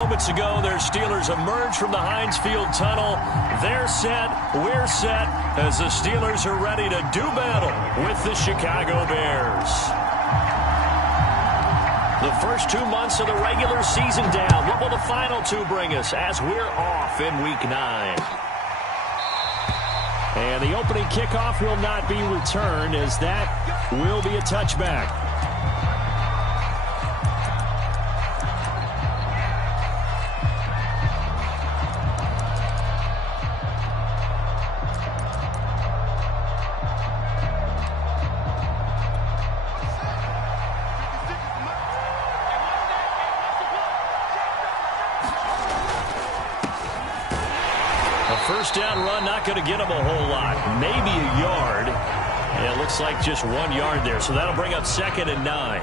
Moments ago, their Steelers emerged from the Heinz Field tunnel. They're set, we're set, as the Steelers are ready to do battle with the Chicago Bears. The first 2 months of the regular season down. What will the final 2 bring us as we're off in Week 9? And the opening kickoff will not be returned, as that will be a touchback. First down run, not going to get him a whole lot. Maybe a yard. And it looks like just 1 yard there. So that'll bring up 2nd and 9.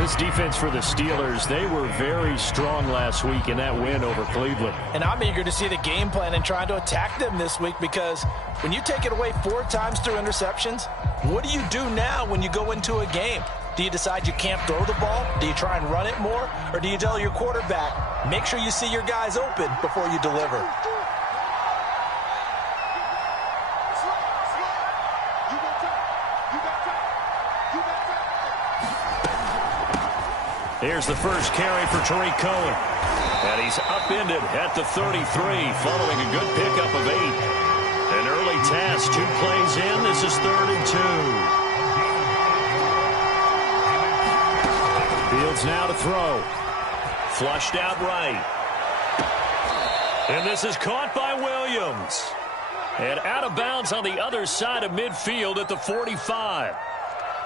This defense for the Steelers, they were very strong last week in that win over Cleveland. And I'm eager to see the game plan and trying to attack them this week, because when you take it away 4 times through interceptions, what do you do now when you go into a game? Do you decide you can't throw the ball? Do you try and run it more? Or do you tell your quarterback, make sure you see your guys open before you deliver? Here's the first carry for Tariq Cohen. And he's upended at the 33 following a good pickup of 8. An early task, 2 plays in. This is 3rd and 2. Fields now to throw. Flushed out right. And this is caught by Williams. And out of bounds on the other side of midfield at the 45.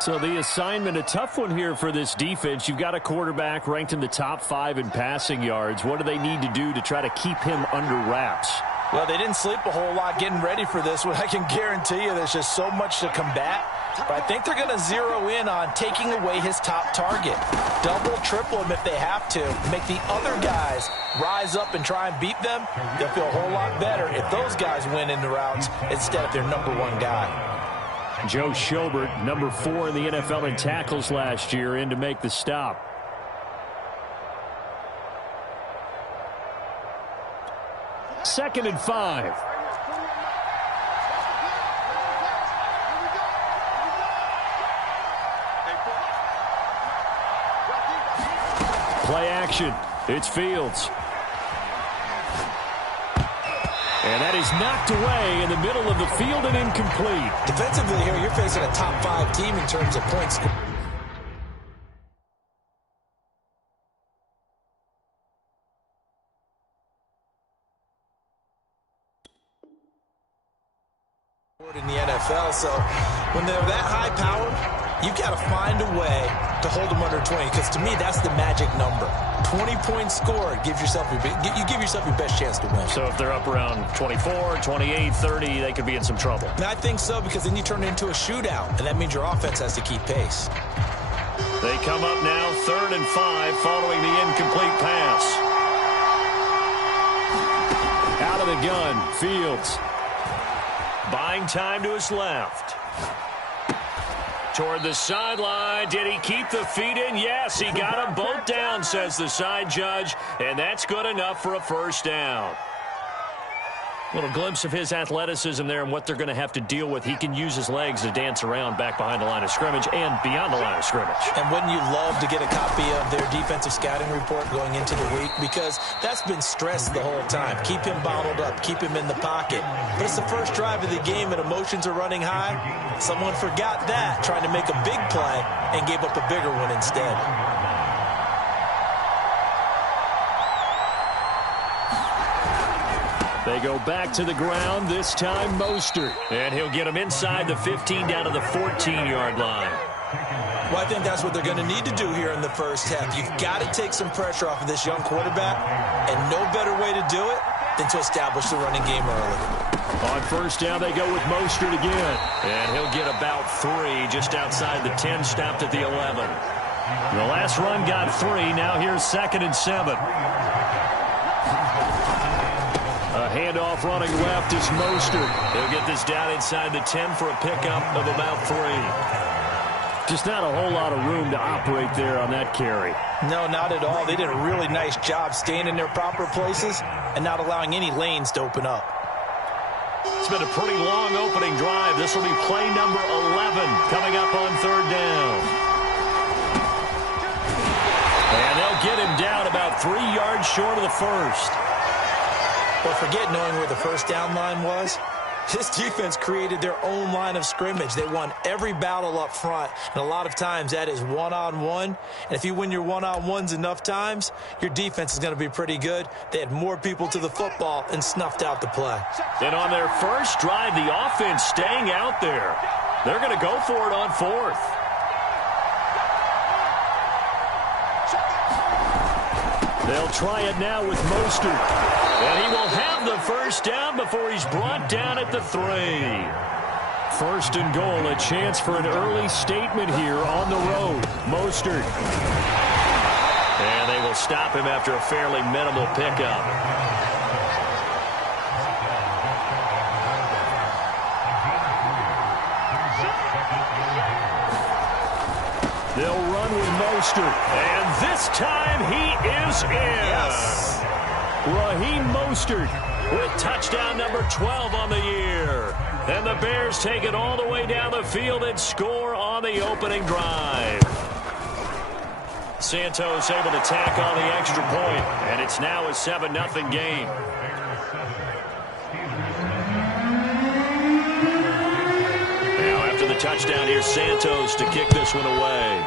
So the assignment, a tough one here for this defense. You've got a quarterback ranked in the top 5 in passing yards. What do they need to do to try to keep him under wraps? Well, they didn't sleep a whole lot getting ready for this one. I can guarantee you there's just so much to combat. But I think they're going to zero in on taking away his top target. Double, triple him if they have to. Make the other guys rise up and try and beat them. They'll feel a whole lot better if those guys win in the routes instead of their number 1 guy. Joe Schobert, number 4 in the NFL in tackles last year, in to make the stop. Second and 5. Play action. It's Fields. And that is knocked away in the middle of the field and incomplete. Defensively here, you're facing a top 5 team in terms of points. In the NFL, so when they're that high powered, you've got to find a way to hold them under 20, because to me that's the magic number. 20 points scored gives yourself you give yourself your best chance to win. So if they're up around 24, 28, 30, they could be in some trouble. And I think so, because then you turn it into a shootout, and that means your offense has to keep pace. They come up now 3rd and 5 following the incomplete pass. Out of the gun, Fields. Buying time to his left. Toward the sideline. Did he keep the feet in? Yes, he got them both down, says the side judge. And that's good enough for a first down. Little glimpse of his athleticism there and what they're going to have to deal with. He can use his legs to dance around back behind the line of scrimmage and beyond the line of scrimmage. And wouldn't you love to get a copy of their defensive scouting report going into the week? Because that's been stressed the whole time. Keep him bottled up. Keep him in the pocket. But it's the first drive of the game and emotions are running high. Someone forgot that, trying to make a big play, and gave up a bigger one instead. They go back to the ground, this time Mostert. And he'll get him inside the 15 down to the 14-yard line. Well, I think that's what they're going to need to do here in the first half. You've got to take some pressure off of this young quarterback, and no better way to do it than to establish the running game early. On first down, they go with Mostert again. And he'll get about 3 just outside the 10, stopped at the 11. The last run got 3. Now here's 2nd and 7. A handoff running left is Mostert. He'll get this down inside the 10 for a pickup of about 3. Just not a whole lot of room to operate there on that carry. No, not at all. They did a really nice job staying in their proper places and not allowing any lanes to open up. It's been a pretty long opening drive. This will be play number 11 coming up on third down. And they'll get him down about 3 yards short of the first. Well, forget knowing where the first down line was. This defense created their own line of scrimmage. They won every battle up front, and a lot of times that is one-on-one. And if you win your one-on-ones enough times, your defense is going to be pretty good. They had more people to the football and snuffed out the play. And on their first drive, the offense staying out there. They're going to go for it on fourth. They'll try it now with Mostert. And he will have the first down before he's brought down at the 3. First and goal, a chance for an early statement here on the road. Mostert. And they will stop him after a fairly minimal pickup. They'll run with Mostert. And this time he is in. Yes. Raheem Mostert with touchdown number 12 on the year. And the Bears take it all the way down the field and score on the opening drive. Santos able to tack on the extra point, and it's now a 7-0 game. Now after the touchdown, here's Santos to kick this one away.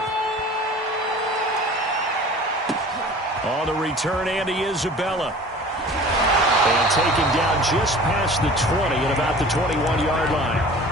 On the return, Andy Isabella. And taken down just past the 20 at about the 21-yard line.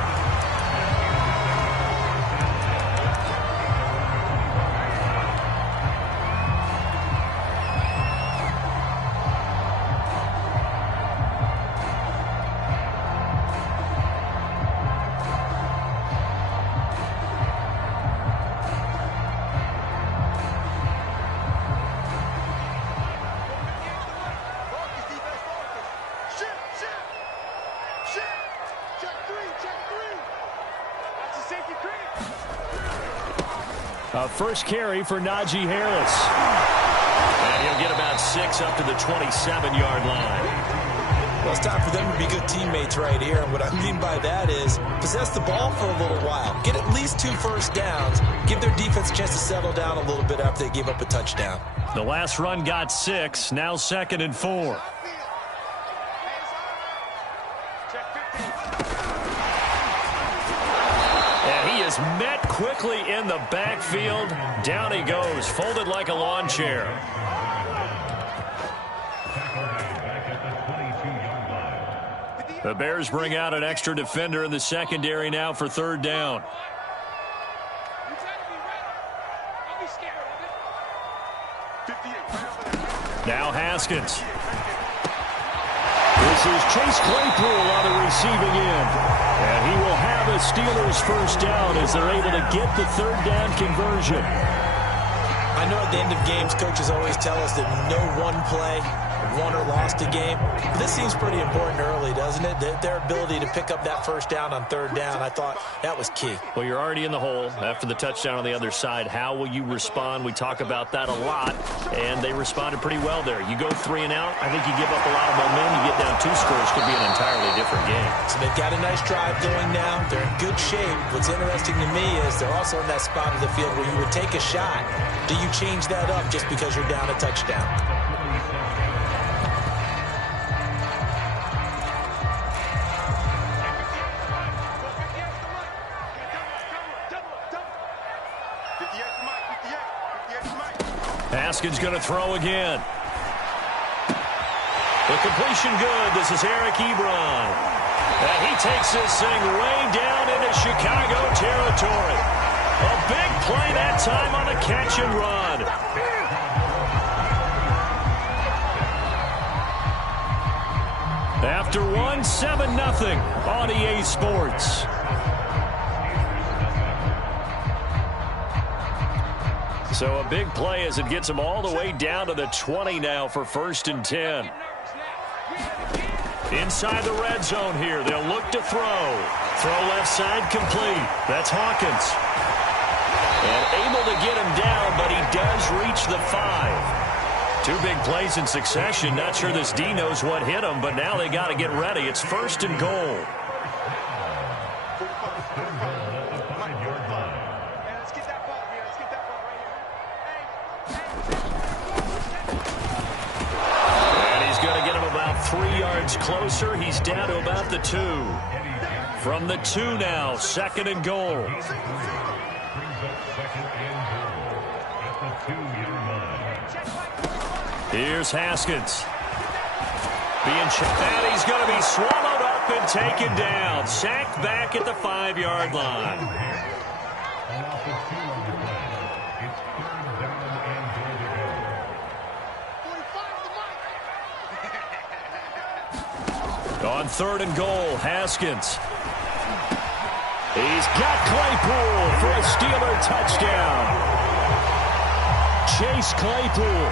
First carry for Najee Harris. And he'll get about 6 up to the 27-yard line. Well, it's time for them to be good teammates right here. And what I mean by that is possess the ball for a little while. Get at least 2 first downs. Give their defense a chance to settle down a little bit after they gave up a touchdown. The last run got 6. Now 2nd and 4. Met quickly in the backfield. Down he goes, folded like a lawn chair. The Bears bring out an extra defender in the secondary now for third down. Now Haskins. This is Chase Claypool on the receiving end. And he will have a Steelers first down as they're able to get the third down conversion. I know at the end of games, coaches always tell us that no one play won or lost a game. But this seems pretty important early, doesn't it? Their ability to pick up that first down on third down, I thought that was key. Well, you're already in the hole after the touchdown on the other side. How will you respond? We talk about that a lot, and they responded pretty well there. You go 3 and out, I think you give up a lot of momentum. You get down 2 scores, could be an entirely different game. So they've got a nice drive going now. They're in good shape. What's interesting to me is they're also in that spot of the field where you would take a shot. Do you change that up just because you're down a touchdown? Haskins going to throw again. The completion good. This is Eric Ebron. And he takes this thing way down into Chicago territory. A big play that time on the catch and run. After one, 7-0 on EA Sports. So a big play as it gets them all the way down to the 20 now for 1st and 10. Inside the red zone here. They'll look to throw. Throw left side complete. That's Hawkins. And able to get him down, but he does reach the 5. 2 big plays in succession. Not sure this D knows what hit him, but now they got to get ready. It's 1st and goal. And he's going to get him about 3 yards closer. He's down to about the 2. From the 2 now, 2nd and goal. Here's Haskins. And he's going to be swallowed up and taken down. Sacked back at the 5-yard line. On 3rd and goal, Haskins. He's got Claypool for a Steeler touchdown. Chase Claypool,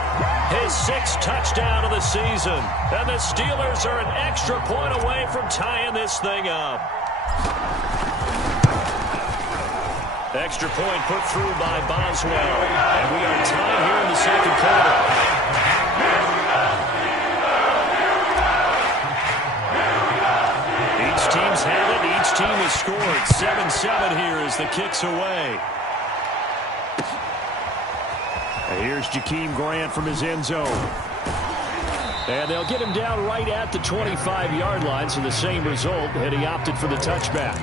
his 6th touchdown of the season. And the Steelers are an extra point away from tying this thing up. Extra point put through by Boswell. And we are tied here in the 2nd quarter. Each team's had it. Each team has scored. 7-7 here as the kick's away. Here's Jakeem Grant from his end zone. And they'll get him down right at the 25-yard line, so the same result, and he opted for the touchback.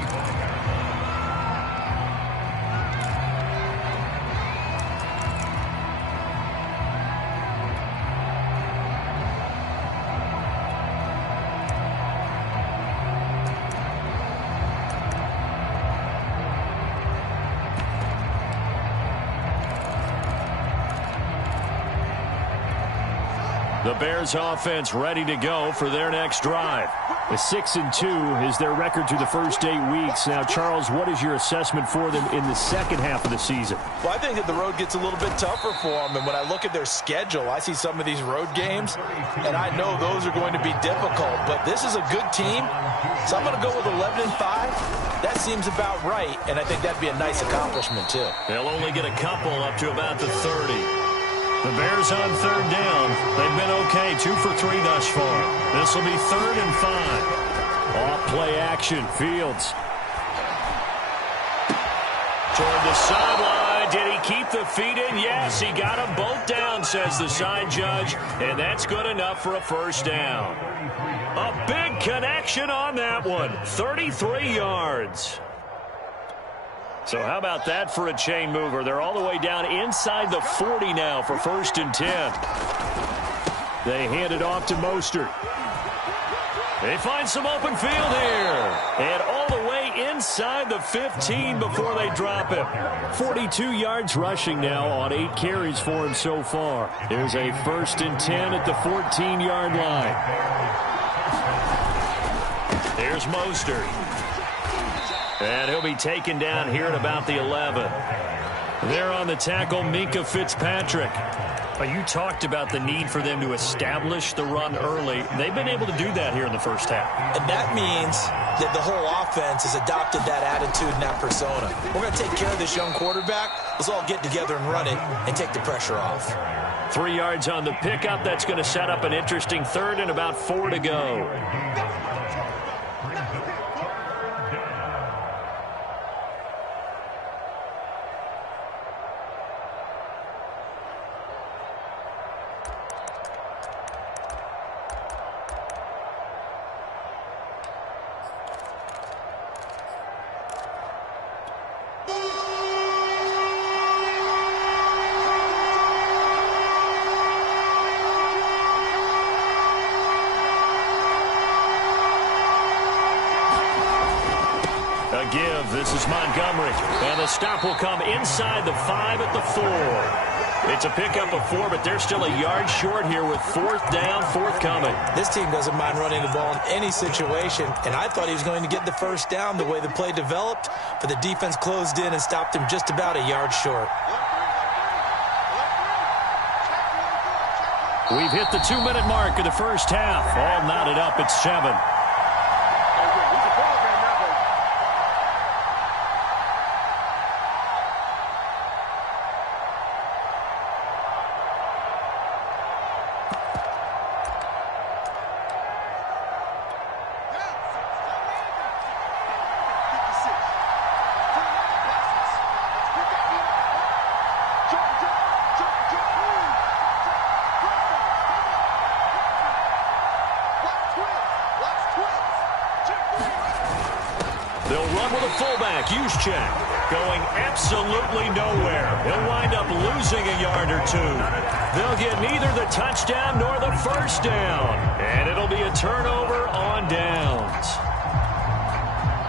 The Bears offense ready to go for their next drive. A 6-2 is their record through the first 8 weeks. Now, Charles, what is your assessment for them in the second half of the season? Well, I think that the road gets a little bit tougher for them. And when I look at their schedule, I see some of these road games, and I know those are going to be difficult. But this is a good team, so I'm going to go with 11-5. That seems about right, and I think that'd be a nice accomplishment, too. They'll only get a couple up to about the 30. The Bears on 3rd down. They've been okay, 2 for 3 thus far. This will be 3rd and 5. Off play action, Fields. Toward the sideline. Did he keep the feet in? Yes, he got them both down, says the side judge. And that's good enough for a 1st down. A big connection on that one. 33 yards. So how about that for a chain mover? They're all the way down inside the 40 now for 1st and 10. They hand it off to Mostert. They find some open field here. And all the way inside the 15 before they drop him. 42 yards rushing now on 8 carries for him so far. There's a 1st and 10 at the 14-yard line. There's Mostert. And he'll be taken down here at about the 11. There on the tackle, Minkah Fitzpatrick. You talked about the need for them to establish the run early. They've been able to do that here in the first half. And that means that the whole offense has adopted that attitude and that persona. We're going to take care of this young quarterback. Let's all get together and run it and take the pressure off. 3 yards on the pickup. That's going to set up an interesting 3rd and about 4 to go. This is Montgomery, and the stop will come inside the 5 at the 4. It's a pickup of 4, but they're still a yard short here with 4th down, forthcoming. This team doesn't mind running the ball in any situation, and I thought he was going to get the 1st down the way the play developed, but the defense closed in and stopped him just about a yard short. We've hit the 2-minute mark of the first half. All knotted up at 7. run with a fullback. Juszczyk going absolutely nowhere. He'll wind up losing a yard or two. They'll get neither the touchdown nor the first down. And it'll be a turnover on downs.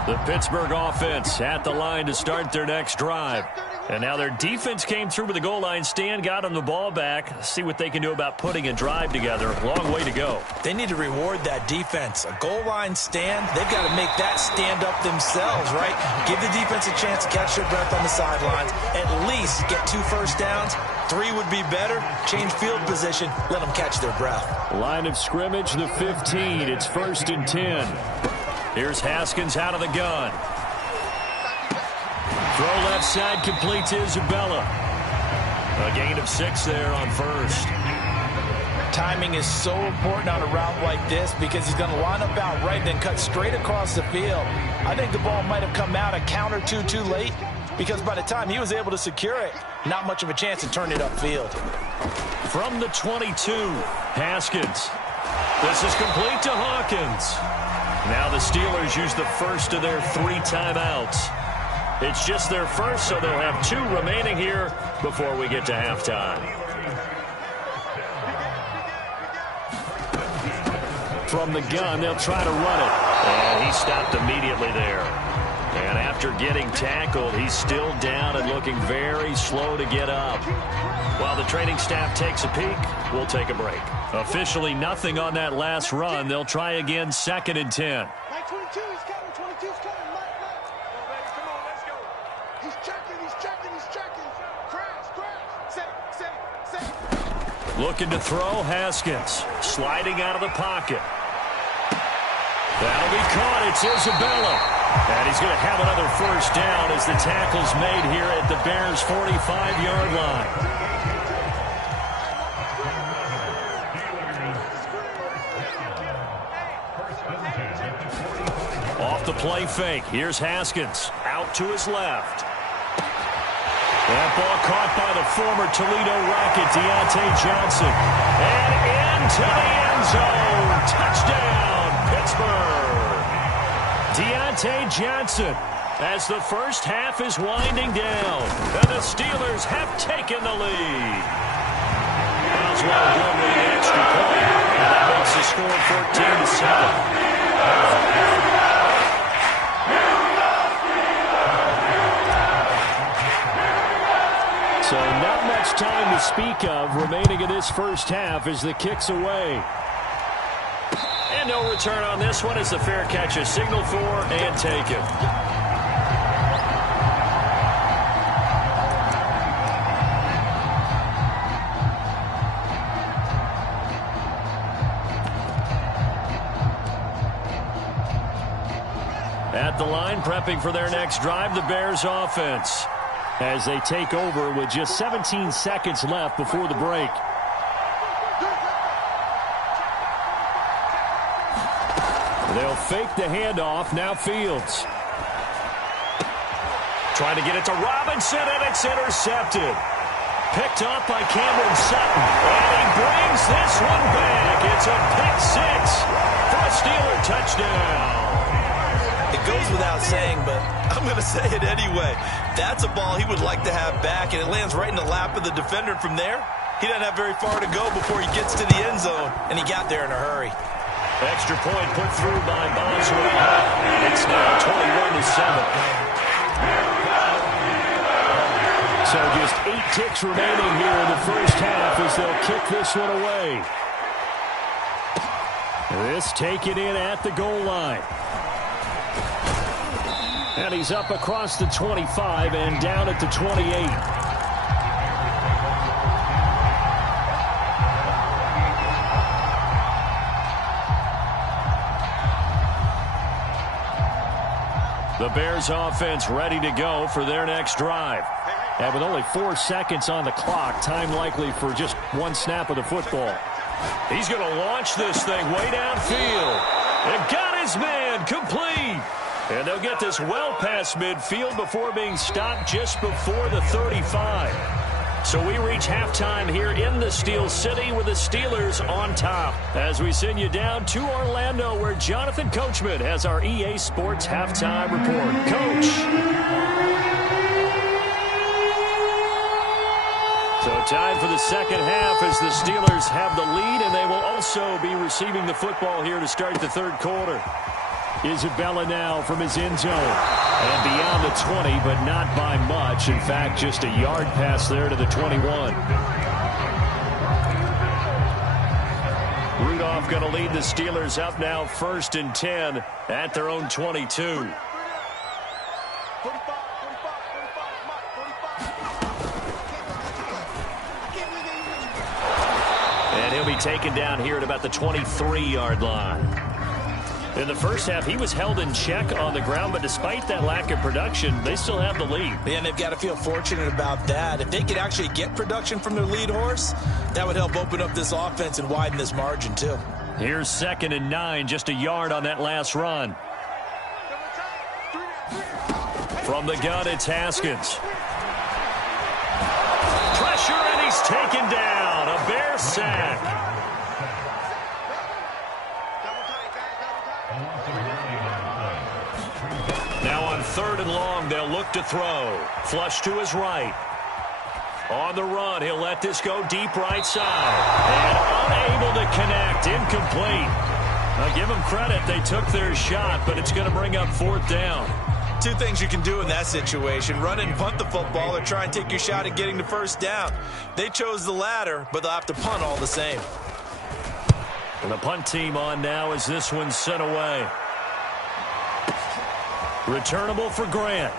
The Pittsburgh offense at the line to start their next drive. And now their defense came through with the goal line stand, got them the ball back. See what they can do about putting a drive together. Long way to go. They need to reward that defense. A goal line stand, they've got to make that stand up themselves, right? Give the defense a chance to catch their breath on the sidelines. At least get 2 first downs. 3 would be better. Change field position. Let them catch their breath. Line of scrimmage, the 15. It's 1st and 10. Here's Haskins out of the gun. Throw left side, complete to Isabella. A gain of 6 there on first. Timing is so important on a route like this because he's going to line up out right, then cut straight across the field. I think the ball might have come out a count or two too late because by the time he was able to secure it, not much of a chance to turn it upfield. From the 22, Haskins. This is complete to Hawkins. Now the Steelers use the first of their 3 timeouts. It's just their first, so they'll have 2 remaining here before we get to halftime. From the gun, they'll try to run it. And he stopped immediately there. And after getting tackled, he's still down and looking very slow to get up. While the training staff takes a peek, we'll take a break. Officially nothing on that last run. They'll try again, 2nd and 10. Looking to throw, Haskins. Sliding out of the pocket. That'll be caught. It's Isabella. And he's going to have another first down as the tackle's made here at the Bears' 45-yard line. Off the play fake. Here's Haskins. Out to his left. That ball caught by the former Toledo Rocket, Deontay Johnson. And into the end zone. Touchdown, Pittsburgh. Deontay Johnson as the first half is winding down. And the Steelers have taken the lead. Boswell going with an extra point. And that makes the score 14-7. So not much time to speak of remaining in this first half as the kick's away. And no return on this one as the fair catch is signaled for and taken. At the line, prepping for their next drive, the Bears offense, as they take over with just 17 seconds left before the break. They'll fake the handoff. Now Fields. Trying to get it to Robinson, and it's intercepted. Picked up by Cameron Sutton. And he brings this one back. It's a pick 6 for a Steeler touchdown. It goes without saying, but I'm going to say it anyway. That's a ball he would like to have back, and it lands right in the lap of the defender. From there, he doesn't have very far to go before he gets to the end zone, and he got there in a hurry. Extra point put through by Boswell. It's now 21-7. So just 8 ticks remaining here in the first half as they'll kick this one away. This taken in at the goal line. And he's up across the 25 and down at the 28. The Bears offense ready to go for their next drive. And with only 4 seconds on the clock, time likely for just 1 snap of the football. He's going to launch this thing way downfield. And got his man complete. And they'll get this well past midfield before being stopped just before the 35. So we reach halftime here in the Steel City with the Steelers on top. As we send you down to Orlando, where Jonathan Coachman has our EA Sports halftime report. Coach. So time for the second half as the Steelers have the lead, and they will also be receiving the football here to start the third quarter. Isabella now from his end zone. And beyond the 20, but not by much. In fact, just a yard pass there to the 21. Rudolph going to lead the Steelers up now 1st and 10 at their own 22. And he'll be taken down here at about the 23-yard line. In the first half, he was held in check on the ground, but despite that lack of production, they still have the lead. And they've got to feel fortunate about that. If they could actually get production from their lead horse, that would help open up this offense and widen this margin, too. Here's 2nd and 9, just a yard on that last run. From the gun, it's Haskins. Pressure, and he's taken down. A Bear sack. Now on 3rd and long, they'll look to throw. Flush to his right. On the run, he'll let this go deep right side. And unable to connect, incomplete. Now give them credit, they took their shot, but it's going to bring up 4th down. Two things you can do in that situation: run and punt the football, or try and take your shot at getting the 1st down. They chose the latter, but they'll have to punt all the same. And the punt team on now as this one's sent away. Returnable for Grant.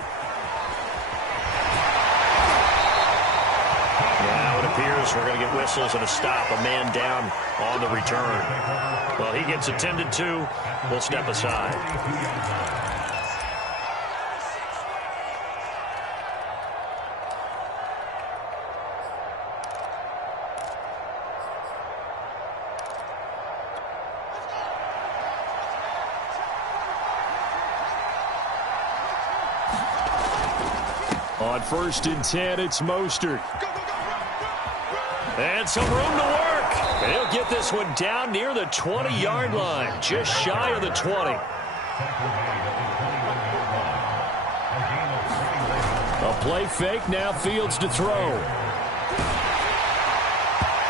Now it appears we're going to get whistles and a stop. A man down on the return. Well, he gets attended to. We'll step aside. On 1st and 10, it's Mostert. And some room to work. And he'll get this one down near the 20-yard line, just shy of the 20. A play fake, now Fields to throw.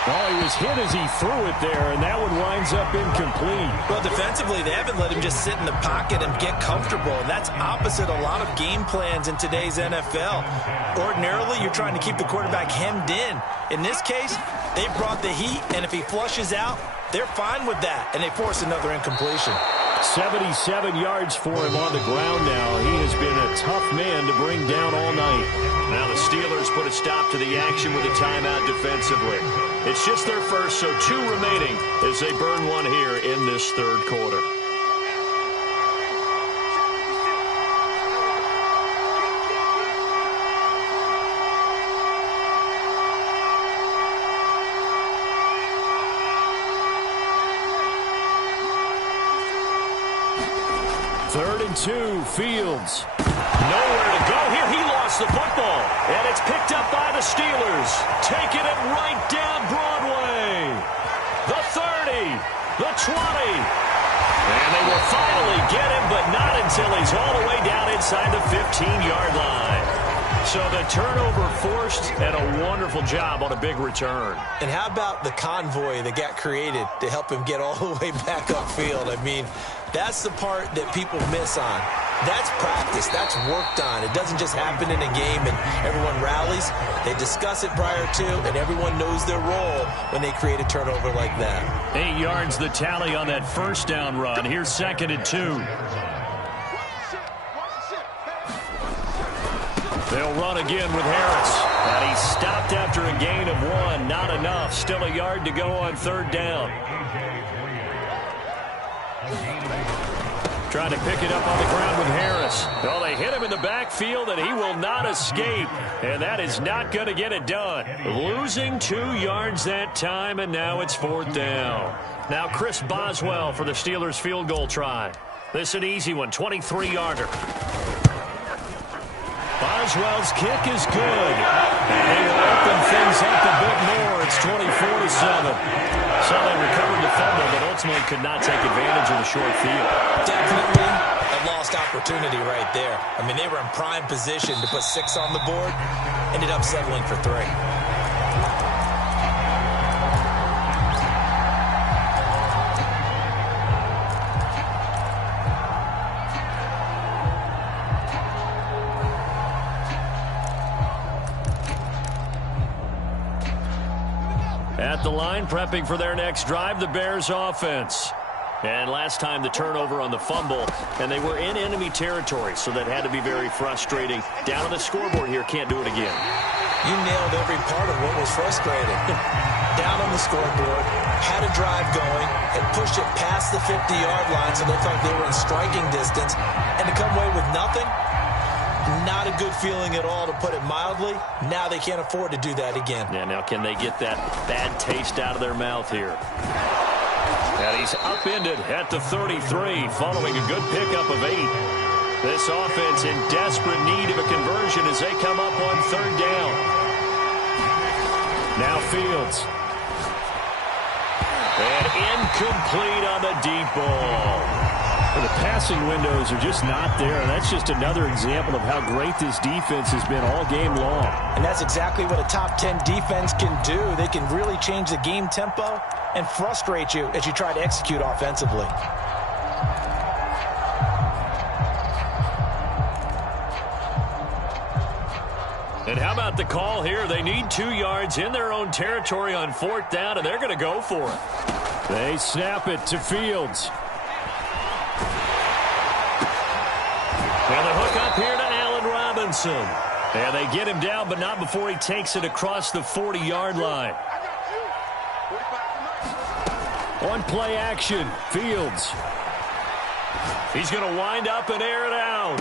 Oh, he was hit as he threw it there, and that one winds up incomplete. Well, defensively, they haven't let him just sit in the pocket and get comfortable. That's opposite a lot of game plans in today's NFL. Ordinarily, you're trying to keep the quarterback hemmed in. In this case, they brought the heat, and if he flushes out, they're fine with that, and they force another incompletion. 77 yards for him on the ground now. He has been a tough man to bring down all night. Now the Steelers put a stop to the action with a timeout defensively. It's just their first, so 2 remaining as they burn one here in this third quarter. Third and 2, Fields. Nowhere to go here. He lost the football. And it's picked up by the Steelers. Taking it right down Broadway. The 30. The 20. And they will finally get him, but not until he's all the way down inside the 15-yard line. So the turnover forced, and a wonderful job on a big return. And how about the convoy that got created to help him get all the way back upfield? I mean, that's the part that people miss on. That's practice. That's worked on. It doesn't just happen in a game and everyone rallies. They discuss it prior to, and everyone knows their role when they create a turnover like that. 8 yards the tally on that first down run. Here's 2nd and 2. They'll run again with Harris. And he stopped after a gain of 1. Not enough. Still a yard to go on 3rd down. Trying to pick it up on the ground with Harris. Well, they hit him in the backfield, and he will not escape. And that is not going to get it done. Losing 2 yards that time, and now it's 4th down. Now Chris Boswell for the Steelers field goal try. This is an easy one, 23-yarder. Boswell's kick is good. And they will open things up a bit more. It's 24-7. So they recovered the fumble, but ultimately could not take advantage of the short field. Definitely a lost opportunity right there. I mean, they were in prime position to put 6 on the board. Ended up settling for 3. At the line, prepping for their next drive, the Bears offense. And last time the turnover on the fumble, and they were in enemy territory, so that had to be very frustrating. Down on the scoreboard here, can't do it again. You nailed every part of what was frustrating. Down on the scoreboard, had a drive going, and pushed it past the 50-yard line, so it looked like they were in striking distance, and to come away with nothing, not a good feeling at all, to put it mildly. Now they can't afford to do that again. Yeah, now can they get that bad taste out of their mouth here? And he's upended at the 33, following a good pickup of 8. This offense in desperate need of a conversion as they come up on 3rd down. Now Fields. And incomplete on the deep ball. Well, the passing windows are just not there, and that's just another example of how great this defense has been all game long. And that's exactly what a top 10 defense can do. They can really change the game tempo and frustrate you as you try to execute offensively. And how about the call here? They need 2 yards in their own territory on 4th down, and they're going to go for it. They snap it to Fields. And the hook up here to Allen Robinson. And they get him down, but not before he takes it across the 40-yard line. On play action, Fields. He's going to wind up and air it out.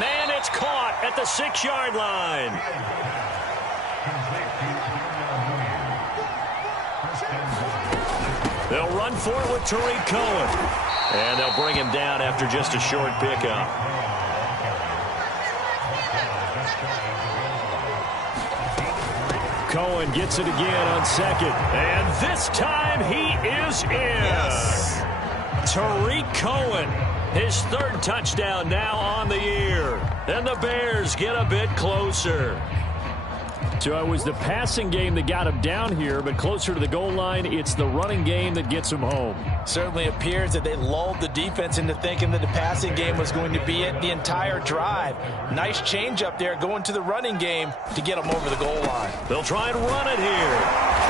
Man, it's caught at the 6-yard line. They'll run for it with Tariq Cohen. And they'll bring him down after just a short pickup. Cohen gets it again on 2nd. And this time he is in. Yes. Tariq Cohen, his 3rd touchdown now on the year. And the Bears get a bit closer. So it was the passing game that got him down here, but closer to the goal line, it's the running game that gets him home. Certainly appears that they lulled the defense into thinking that the passing game was going to be it the entire drive. Nice change up there going to the running game to get him over the goal line. They'll try and run it here.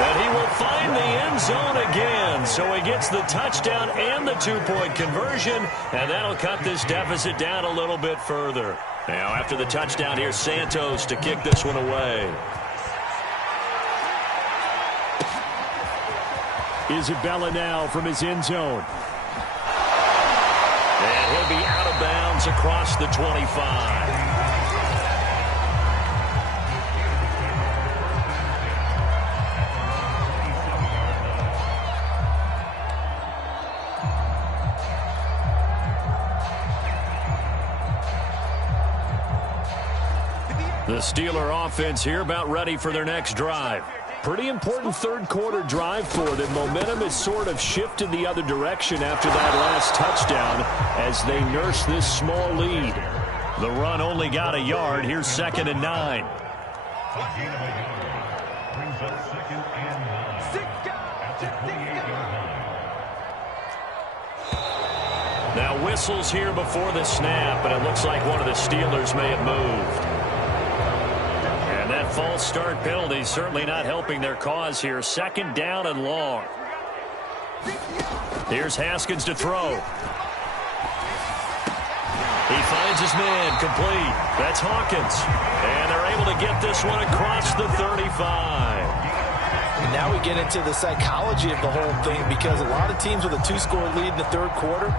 And he will find the end zone again. So he gets the touchdown and the 2-point conversion, and that'll cut this deficit down a little bit further. Now after the touchdown, here's Santos to kick this one away. Isabella now from his end zone. And he'll be out of bounds across the 25. The Steeler offense here about ready for their next drive. Pretty important 3rd quarter drive for them. Momentum has sort of shifted the other direction after that last touchdown as they nurse this small lead. The run only got a yard. Here's 2nd and 9. Now whistles here before the snap, and it looks like one of the Steelers may have moved. And that false start penalty certainly not helping their cause here. 2nd down and long. Here's Haskins to throw. He finds his man, complete. That's Hawkins. And they're able to get this one across the 35. And now we get into the psychology of the whole thing, because a lot of teams with a 2-score lead in the 3rd quarter,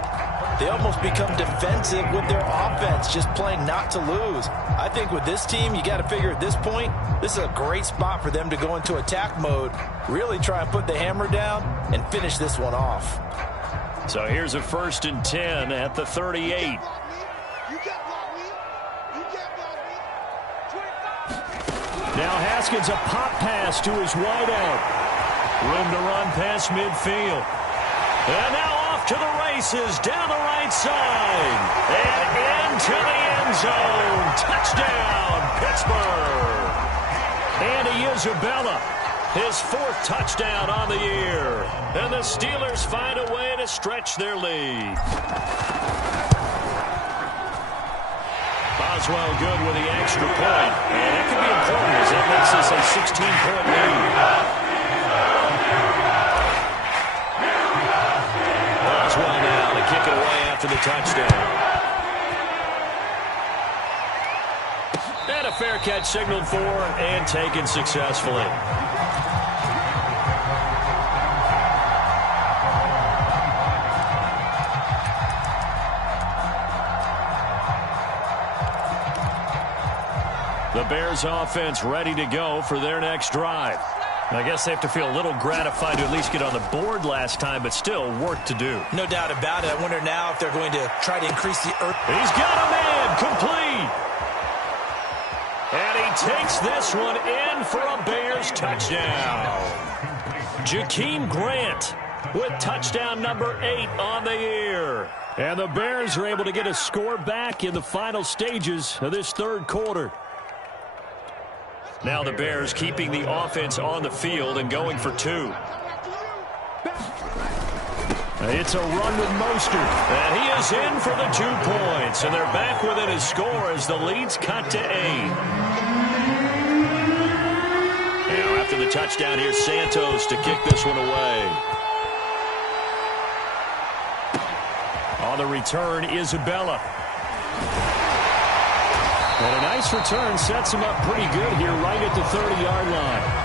they almost become defensive with their offense, just playing not to lose. I think with this team, you got to figure at this point, this is a great spot for them to go into attack mode, really try and put the hammer down and finish this one off. So here's a 1st and 10 at the 38. Now Haskins, a pop pass to his wideout. Room to run past midfield. And now off to the races, down the right side. And into the end zone. Touchdown, Pittsburgh. Andy Isabella, his 4th touchdown on the year. And the Steelers find a way to stretch their lead. Boswell good with the extra point. And that could be important as that makes this a 16-point lead. Boswell now to kick it away after the touchdown. And a fair catch signaled for and taken successfully. The Bears offense ready to go for their next drive. I guess they have to feel a little gratified to at least get on the board last time, but still work to do. No doubt about it. I wonder now if they're going to try to increase the earth. He's got a man complete. And he takes this one in for a Bears touchdown. Jakeem Grant with touchdown number 8 on the year. And the Bears are able to get a score back in the final stages of this 3rd quarter. Now the Bears keeping the offense on the field and going for 2. It's a run with Mostert. And he is in for the 2 points. And they're back within his score as the lead's cut to 8. Now after the touchdown, here's Santos to kick this one away. On the return, Isabella. And a nice return sets him up pretty good here right at the 30-yard line.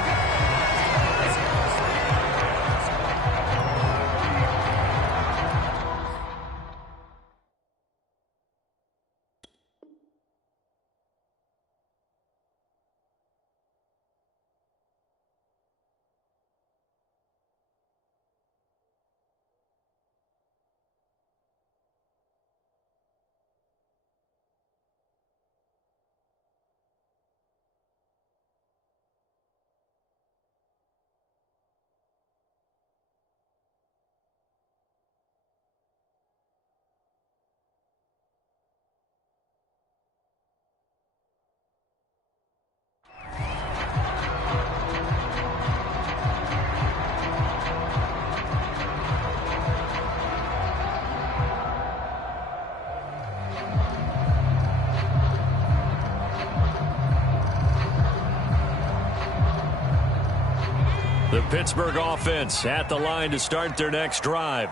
The Pittsburgh offense at the line to start their next drive.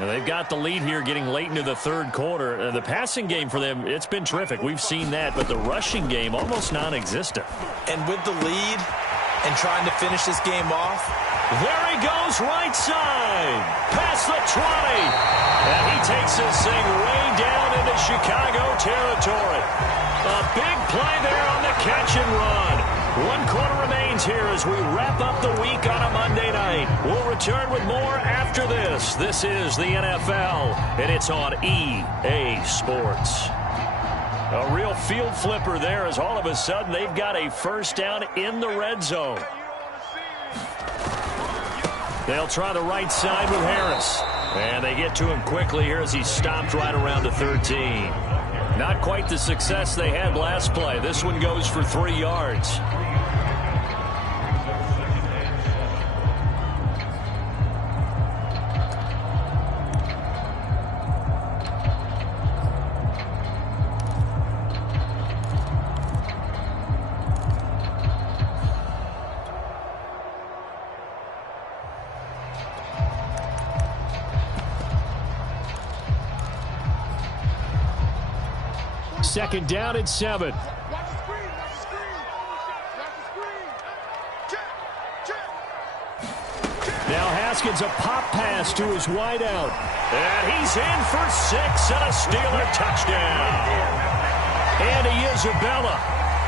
And they've got the lead here getting late into the 3rd quarter. The passing game for them, it's been terrific. We've seen that, but the rushing game almost non-existent. And with the lead and trying to finish this game off. There he goes right side. Past the 20. And he takes this thing way down into Chicago territory. A big play there on the catch and run. 1 quarter remains here as we wrap up the week on a Monday night. We'll return with more after this. This is the NFL, and it's on EA Sports. A real field flipper there as all of a sudden they've got a first down in the red zone. They'll try the right side with Harris. And they get to him quickly here as he's stopped right around the 13. Not quite the success they had last play. This one goes for 3 yards. Second down at 7. Now Haskins, a pop pass to his wideout. And he's in for 6 and a Steeler touchdown. Andy Isabella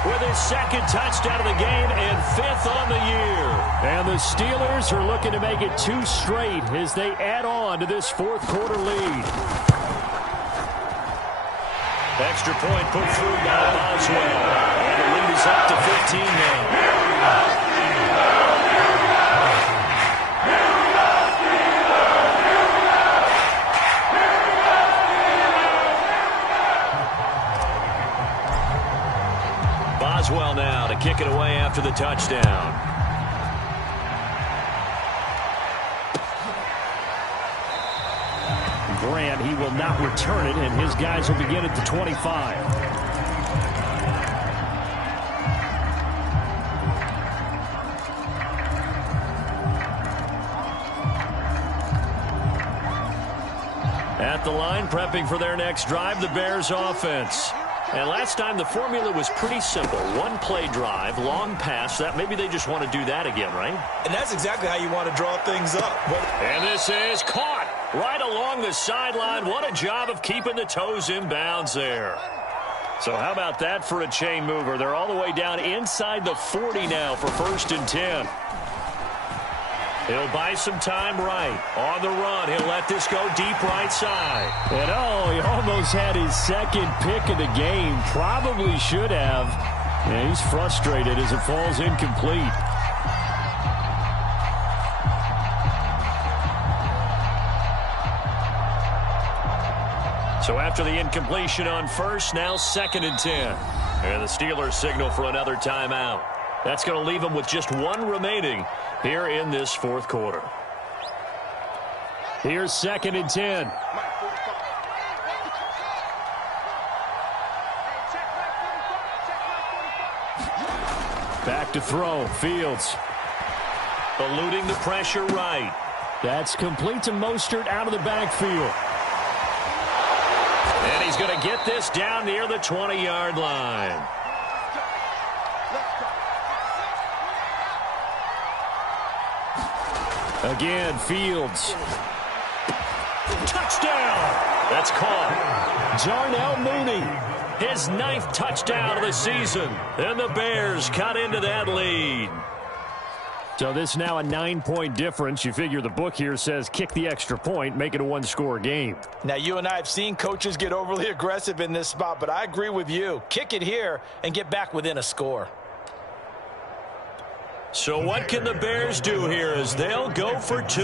with his 2nd touchdown of the game and 5th on the year. And the Steelers are looking to make it 2 straight as they add on to this 4th quarter lead. Extra point put through by Boswell. And the lead is up to 15 now. Boswell now to kick it away after the touchdown. Grant, he will not return it, and his guys will begin at the 25. At the line, prepping for their next drive, the Bears offense. And last time the formula was pretty simple. One play drive, long pass. That maybe they just want to do that again, right? And that's exactly how you want to draw things up. And this is caught right along the sideline. What a job of keeping the toes in bounds there. So how about that for a chain mover? They're all the way down inside the 40 now for 1st and 10. He'll buy some time right. On the run, he'll let this go deep right side. And he almost had his second pick of the game. Probably should have. Yeah, he's frustrated as it falls incomplete. So after the incompletion on first, now 2nd and 10. And the Steelers signal for another timeout. That's going to leave them with just one remaining here in this 4th quarter. Here's 2nd and 10. Back to throw. Fields. Eluding the pressure right. That's complete to Mostert out of the backfield. And he's going to get this down near the 20-yard line. Again, Fields. Touchdown! That's caught. Jarnell Mooney. His 9th touchdown of the season. And the Bears cut into that lead. So this is now a 9-point difference. You figure the book here says kick the extra point, make it a one-score game. Now, you and I have seen coaches get overly aggressive in this spot, but I agree with you. Kick it here and get back within a score. So what can the Bears do here as they'll go for 2?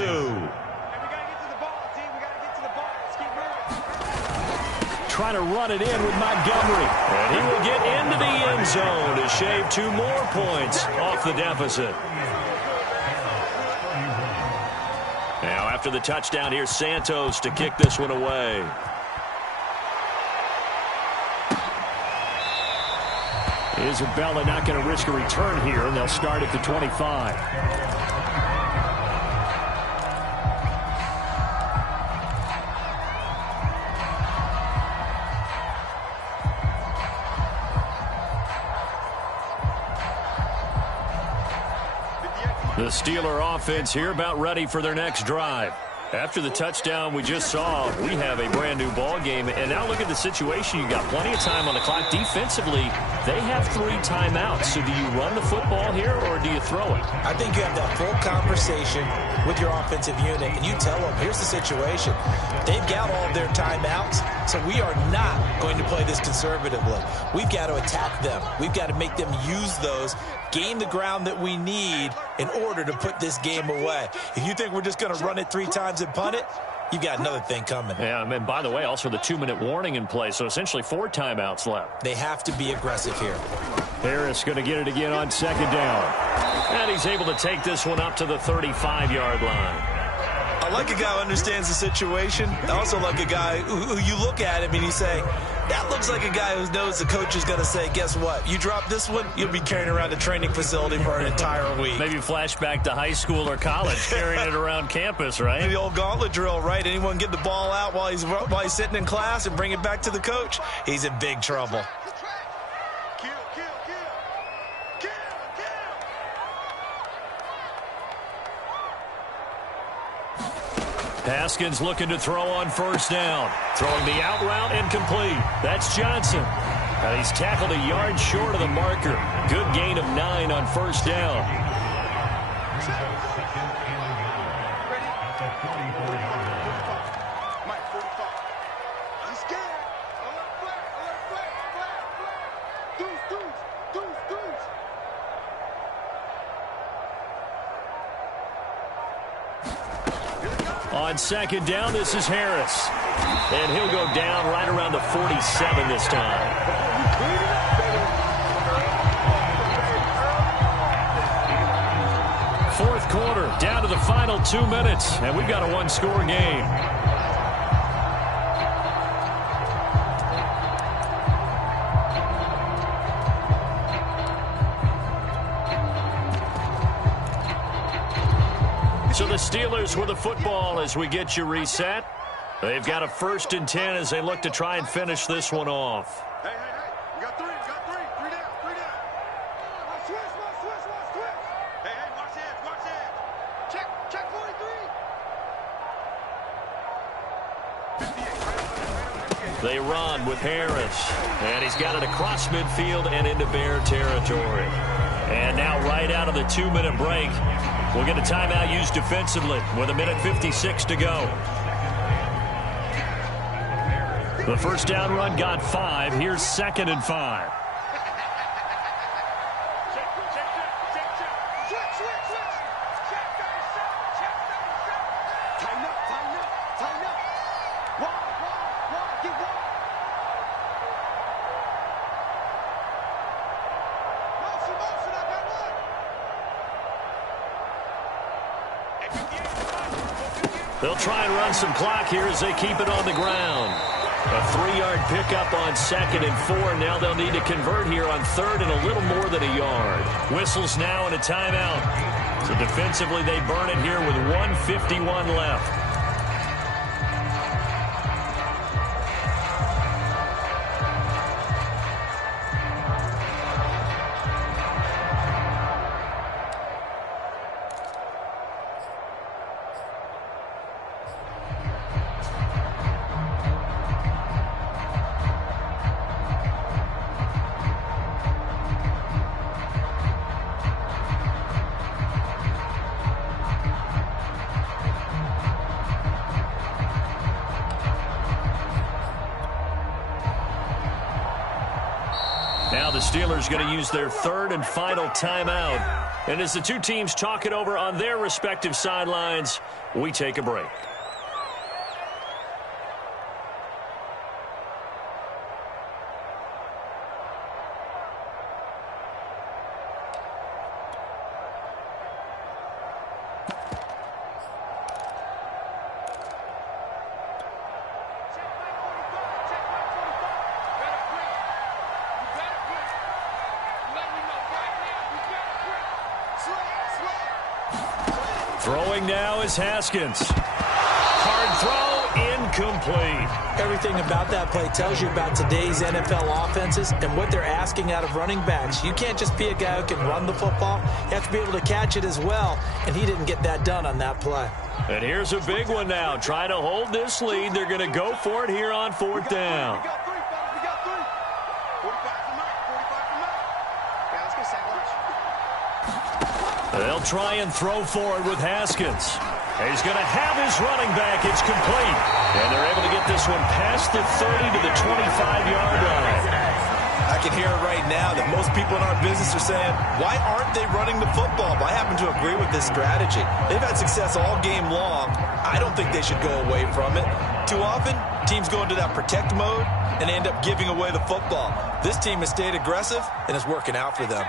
Trying to run it in with Montgomery. And he will get into the end zone to shave 2 more points off the deficit. Now after the touchdown, here's Santos to kick this one away. Isabella not going to risk a return here, and they'll start at the 25. The Steeler offense here about ready for their next drive. After the touchdown we just saw, we have a brand new ball game. And now look at the situation. You got plenty of time on the clock. Defensively, they have 3 timeouts. So do you run the football here or do you throw it? I think you have that full conversation with your offensive unit, and you tell them, here's the situation. They've got all of their timeouts, so we are not going to play this conservatively. We've got to attack them. We've got to make them use those, gain the ground that we need in order to put this game away. If you think we're just going to run it 3 times and punt it, you've got another thing coming. Yeah, and by the way, also the 2-minute warning in play, so essentially 4 timeouts left. They have to be aggressive here. Harris going to get it again on 2nd down. And he's able to take this one up to the 35-yard line. I like a guy who understands the situation. I also like a guy who you look at him and you say, that looks like a guy who knows the coach is going to say, guess what? You drop this one, you'll be carrying around a training facility for an entire week. Maybe flashback to high school or college, carrying it around campus, right? The old gauntlet drill, right? Anyone get the ball out while he's sitting in class and bring it back to the coach? He's in big trouble. Haskins looking to throw on 1st down. Throwing the out route incomplete. That's Johnson. And he's tackled a yard short of the marker. Good gain of 9 on 1st down. on second down. This is Harris. And he'll go down right around the 47 this time. Fourth quarter, down to the final 2 minutes, and we've got a one-score game. So the Steelers with the football as we get you reset. They've got a 1st and 10 as they look to try and finish this one off. Hey. You got three. Three down. Switch. Hey, watch edge. Check 43. They run with Harris. And he's got it across midfield and into Bear territory. And now right out of the 2-minute break, we'll get a timeout used defensively with 1:56 to go. The first down run got 5. Here's 2nd and 5. They'll try and run some clock here as they keep it on the ground. A 3-yard pickup on 2nd and 4. Now they'll need to convert here on 3rd and a little more than a yard. Whistles now and a timeout. So defensively they burn it here with 1:51 left. Now the Steelers going to use their 3rd and final timeout. And as the two teams talk it over on their respective sidelines, we take a break. Throwing now is Haskins. Hard throw, incomplete. Everything about that play tells you about today's NFL offenses and what they're asking out of running backs. You can't just be a guy who can run the football. You have to be able to catch it as well, and he didn't get that done on that play. And here's a big one now. Trying to hold this lead. They're going to go for it here on 4th down. We got three. 45 from Mike. Yeah, let's go second watch. They'll try and throw forward with Haskins. He's going to have his running back. It's complete. And they're able to get this one past the 30 to the 25-yard line. I can hear it right now that most people in our business are saying, why aren't they running the football? But I happen to agree with this strategy. They've had success all game long. I don't think they should go away from it. Too often, teams go into that protect mode and end up giving away the football. This team has stayed aggressive, and it's working out for them.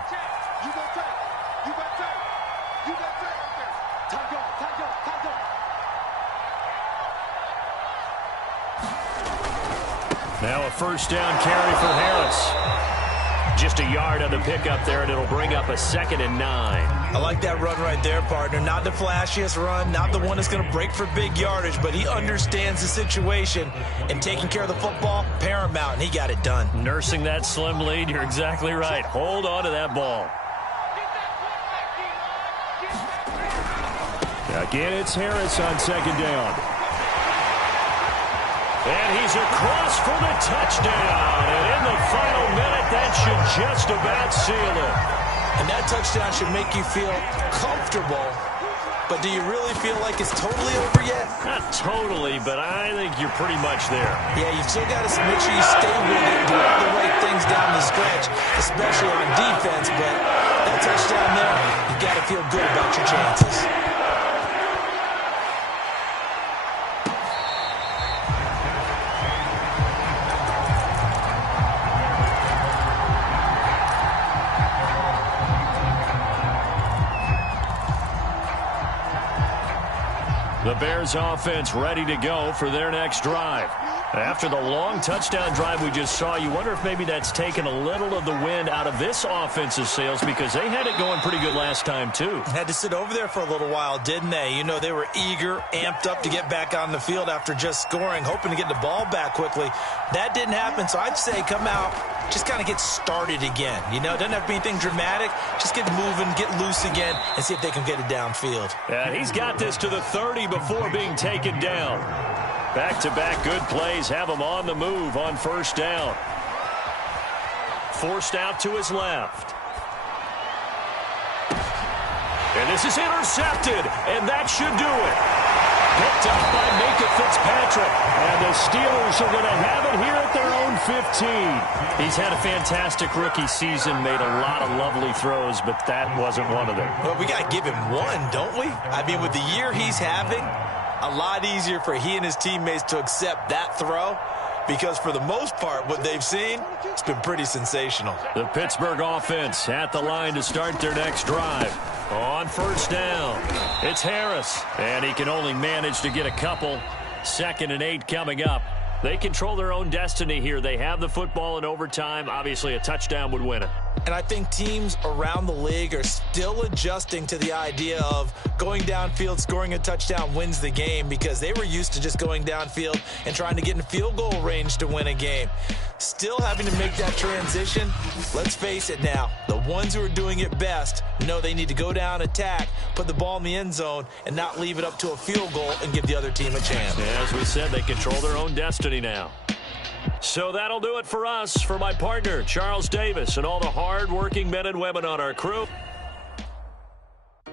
Now a 1st down carry for Harris. Just a yard on the pickup there, and it'll bring up a 2nd and 9. I like that run right there, partner. Not the flashiest run, not the one that's going to break for big yardage, but he understands the situation, and taking care of the football, paramount, and he got it done. Nursing that slim lead, you're exactly right. Hold on to that ball. Again, it's Harris on 2nd down. And he's across for the touchdown. And in the final minute, that should just about seal it. And that touchdown should make you feel comfortable. But do you really feel like it's totally over yet? Not totally, but I think you're pretty much there. Yeah, you've still got to make sure you stay with it, do all the right things down the stretch, especially on defense. But that touchdown there, you've got to feel good about your chances. Bears offense ready to go for their next drive. After the long touchdown drive we just saw, you wonder if maybe that's taken a little of the wind out of this offense's sails, because they had it going pretty good last time too. Had to sit over there for a little while, didn't they? You know, they were eager, amped up to get back on the field after just scoring, hoping to get the ball back quickly. That didn't happen, so I'd say come out, just kind of get started again. You know, it doesn't have to be anything dramatic. Just get moving, get loose again, and see if they can get it downfield. And he's got this to the 30 before being taken down. Back-to-back good plays have him on the move on first down. Forced out to his left. And this is intercepted, and that should do it. Picked up by Minka Fitzpatrick. And the Steelers are going to have it here at their own 15. He's had a fantastic rookie season, made a lot of lovely throws, but that wasn't one of them. Well, we got to give him one, don't we? I mean, with the year he's having, a lot easier for he and his teammates to accept that throw, because for the most part, what they've seen, it's been pretty sensational. The Pittsburgh offense at the line to start their next drive. On first down, it's Harris, and he can only manage to get a couple. 2nd and 8 coming up. They control their own destiny here. They have the football in overtime. Obviously, a touchdown would win it. And I think teams around the league are still adjusting to the idea of going downfield, scoring a touchdown wins the game, because they were used to just going downfield and trying to get in field goal range to win a game. Still having to make that transition. Let's face it now, the ones who are doing it best know they need to go down, attack, put the ball in the end zone, and not leave it up to a field goal and give the other team a chance. As we said, they control their own destiny now. So that'll do it for us. For my partner, Charles Davis, and all the hard-working men and women on our crew,